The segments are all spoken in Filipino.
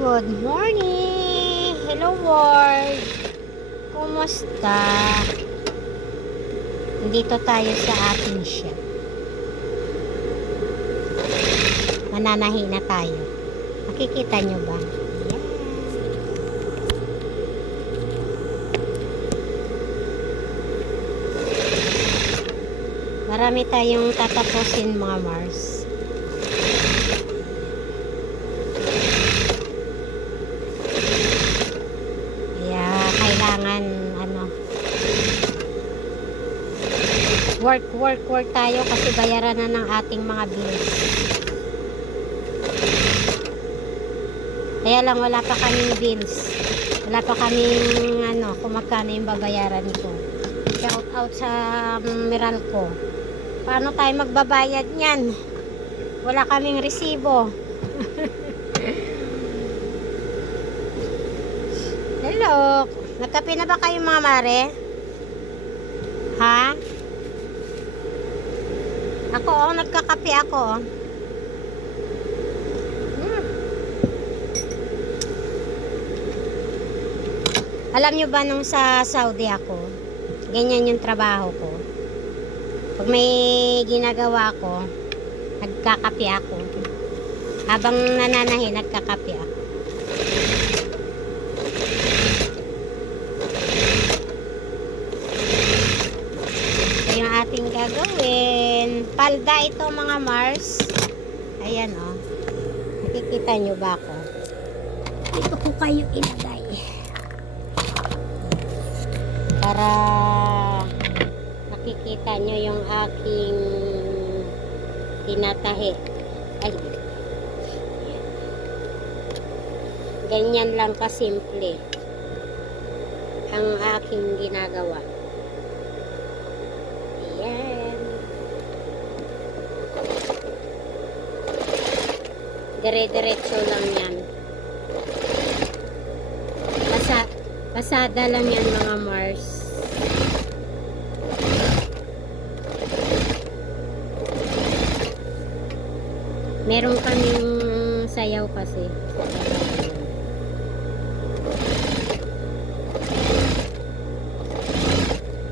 Good morning! Hello world! Kumusta? Nandito tayo sa ating shop. Mananahi na tayo. Makikita nyo ba? Ayan. Marami tayong tatapusin mga Mars. Kailangan work tayo kasi bayaran na ng ating mga bills. Kaya lang wala pa kaming bills. Wala pa kaming kung magkano yung babayaran ko. Shout out sa Meralco. Paano tayo magbabayad niyan? Wala kaming resibo. Hello. Nagkape na ba kayo mga mare? Ha? Ako nagkakape ako. Alam nyo ba nung sa Saudi ako, ganyan yung trabaho ko. Pag may ginagawa ko, nagkakape ako. Habang nananahi, nagkakape ako. Ating gagawin palda ito mga Mars. Ayan nakikita nyo ba ako? Dito ko kayo ilagay para nakikita nyo yung aking tinatahi. Ay, ganyan lang kasimple ang aking ginagawa. Dire-diretso lang yan. Pasada lang yan mga Mars. Meron kaming sayaw kasi.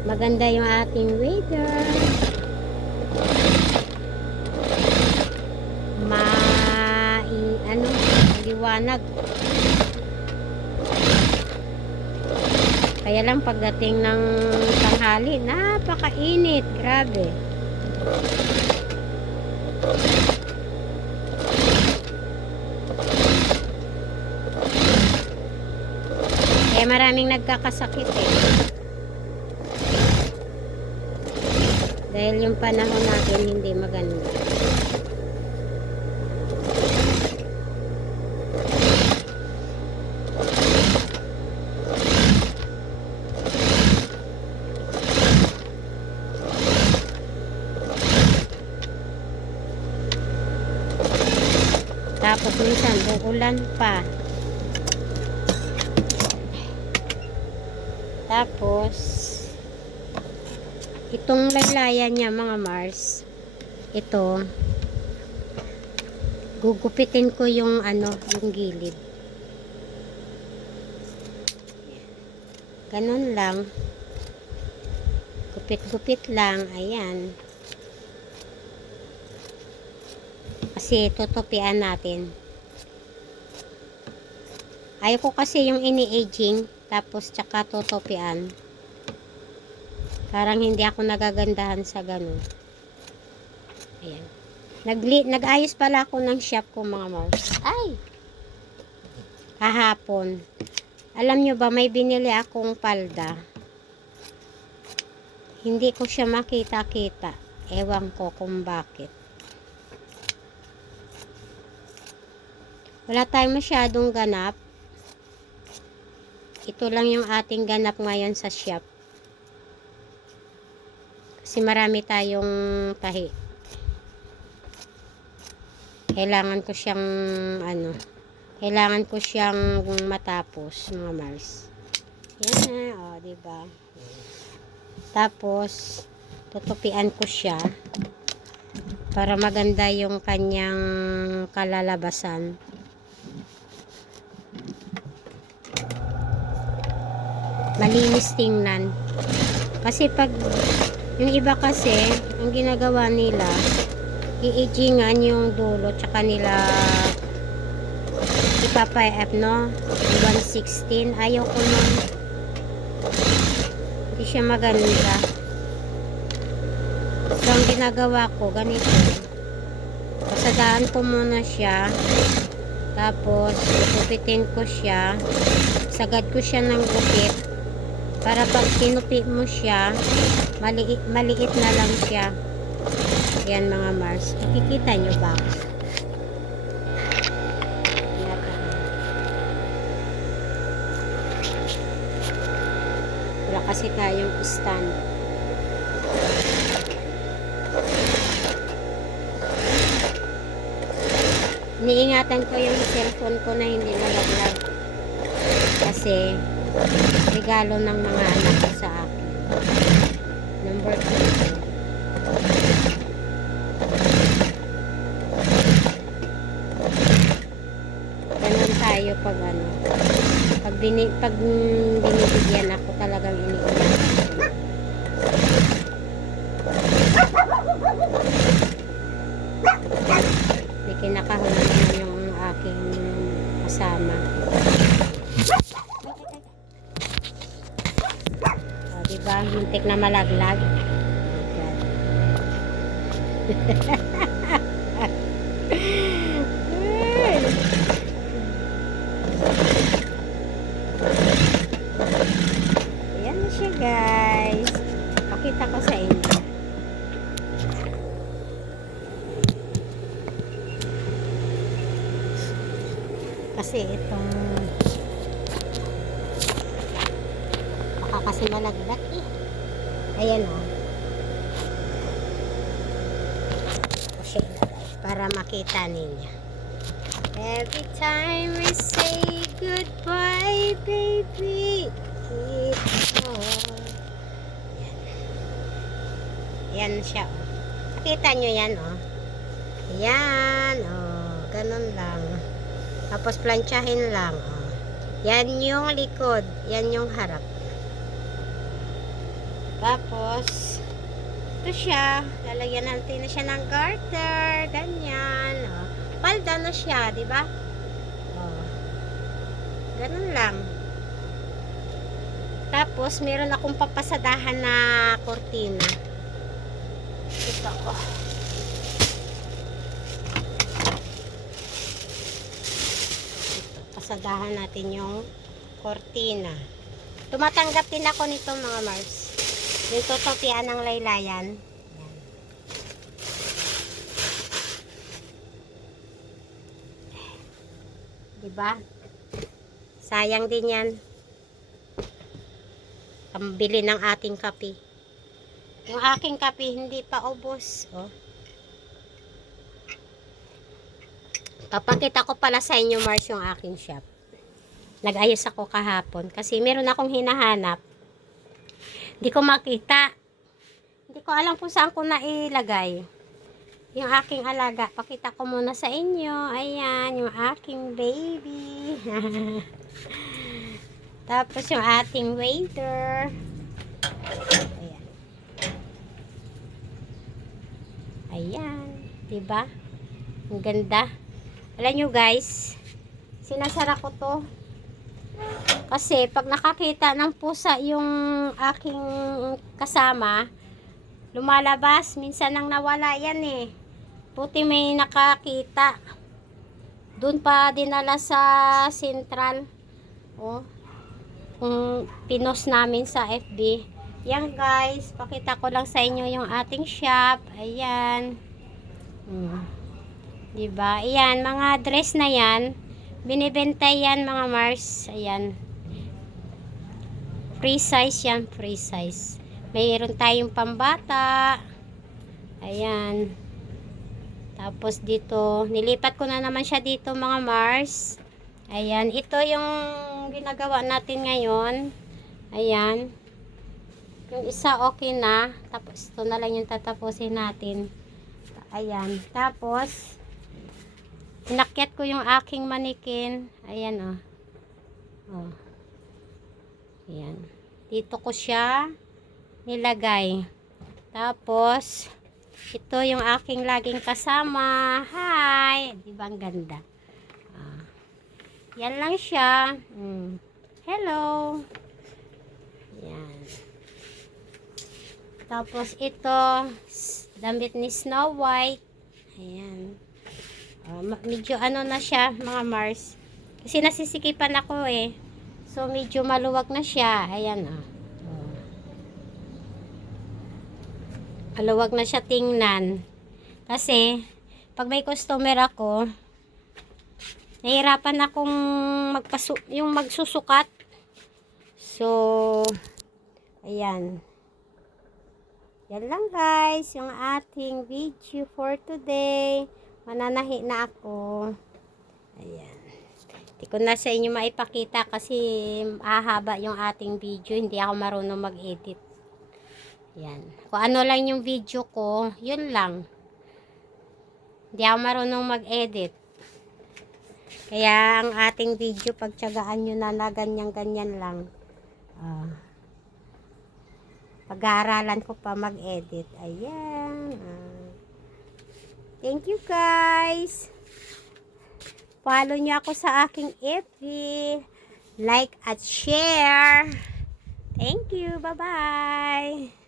Maganda yung ating weather. Liwanag. Kaya lang pagdating ng tanghali, napakainit. Grabe. Kaya maraming nagkakasakit dahil yung panahon natin hindi maganda. Tapos minsan uulan pa. Tapos itong laylayan niya mga Mars, ito gugupitin ko yung yung gilid. Ganun lang. Gupit-gupit lang. Ayan. Kasi tutupian natin. Ayaw ko kasi yung ini-aging tapos tsaka tutupian. Parang hindi ako nagagandahan sa ganun. Ayan. Nag-ayos pala ako ng shop ko mga Mars. Ay! Kahapon. Alam nyo ba may binili akong palda. Hindi ko siya makita-kita. Ewan ko kung bakit. Wala tayong masyadong ganap. Ito lang yung ating ganap ngayon sa shop. Kasi marami tayong tahi. Kailangan ko siyang kailangan ko siyang matapos mga Mars. Yan na, diba? Tapos tutupian ko siya para maganda yung kanyang kalalabasan. malinis tingnan. Kasi pag yung iba kasi ang ginagawa nila, iijingan yung dulo tsaka nila ipapa-F, no? 116. Ayaw ko nun. Hindi siya maganda. So ang ginagawa ko ganito, pasadaan ko muna siya, tapos gupitin ko siya, sagad ko siya ng gupit para pag kinupi mo siya, maliit na lang siya. Yan mga Mars, makikita nyo ba? Wala kasi tayong stand. Iniingatan ko yung cellphone ko na hindi nalaglag kasi regalo ng mga anak ko sa akin. Number 2. Ganun tayo pag ano, pag binibigyan ako, talagang iniingatan ko. Kinakahulan naman yung aking kasama. O, diba? Muntik na malaglag. Ayan na siya, guys. Pakita ko sa inyo. Kasi itong baka kasi malaglag eh. Ayan o. Para makita ninyo. Every time I say goodbye, baby, keep on. Yan siya o. Nakita nyo yan o. Yan o. Ganun lang. Tapos planchahin lang. Oh. Yan yung likod. Yan yung harap. Tapos, ito siya. Lalagyan natin na siya ng garter. Ganyan. Oh. Palda na siya, di ba? Oh. Ganun lang. Tapos, meron akong papasadahan na kortina. Ito, oh. Pasadahan natin yung kortina. Tumatanggap din ako nito mga Mars. Yung totopian ng laylayan. Yan. Diba? Sayang din yan. Pambili ng ating kape. Yung aking kape hindi pa ubos. Oh. Papakita ko pala sa inyo, Mars, yung aking shop. Nag-ayos ako kahapon kasi meron akong hinahanap. Hindi ko makita. Hindi ko alam kung saan ko nailagay. Yung aking alaga. Pakita ko muna sa inyo. Ayan, yung aking baby. Tapos yung ating waiter. Ayan. Ayan. Diba? Ang ganda. Alam nyo guys, sinasara ko to kasi pag nakakita ng pusa yung aking kasama, lumalabas. Minsan nang nawala yan eh. Buti may nakakita. Doon pa dinala sa Central. Oh, kung pinost namin sa FB. Yan guys, pakita ko lang sa inyo yung ating shop. Ayan. Diba? Ayan, mga dress na yan. Binibenta yan mga Mars. Ayan. Free size yan, free size. Mayroon tayong pambata. Ayan. Tapos dito, nilipat ko na naman siya dito mga Mars. Ayan, ito yung ginagawa natin ngayon. Ayan. Yung isa okay na. Tapos ito na lang yung tatapusin natin. Ayan. Tapos inakyat ko yung aking manikin. Ayan, oh. Oh. Ayan. Dito ko siya nilagay. Tapos, ito yung aking laging kasama. Hi! Di ba ang ganda? Yan lang siya. Hello! Yan. Tapos, ito, damit ni Snow White. Ayan. Medyo ano na siya, mga Mars. Kasi nasisikipan ako eh. So, medyo maluwag na siya. Ayan, maluwag na siya tingnan. Kasi, pag may customer ako, nahihirapan akong yung magsusukat. So, ayan. Yan lang guys, yung ating video for today. Mananahi na ako. Ayan. Hindi ko na sa inyo maipakita kasi ahaba yung ating video. Hindi ako marunong mag-edit. Yan. Kung ano lang yung video ko, yun lang. Hindi ako marunong mag-edit. Kaya ang ating video, pagtyagaan nyo na ganyan-ganyan lang. Pag-aaralan ko pa mag-edit. Ayan. Thank you guys. Follow nyo ako sa aking FB. Like at share. Thank you. Bye-bye.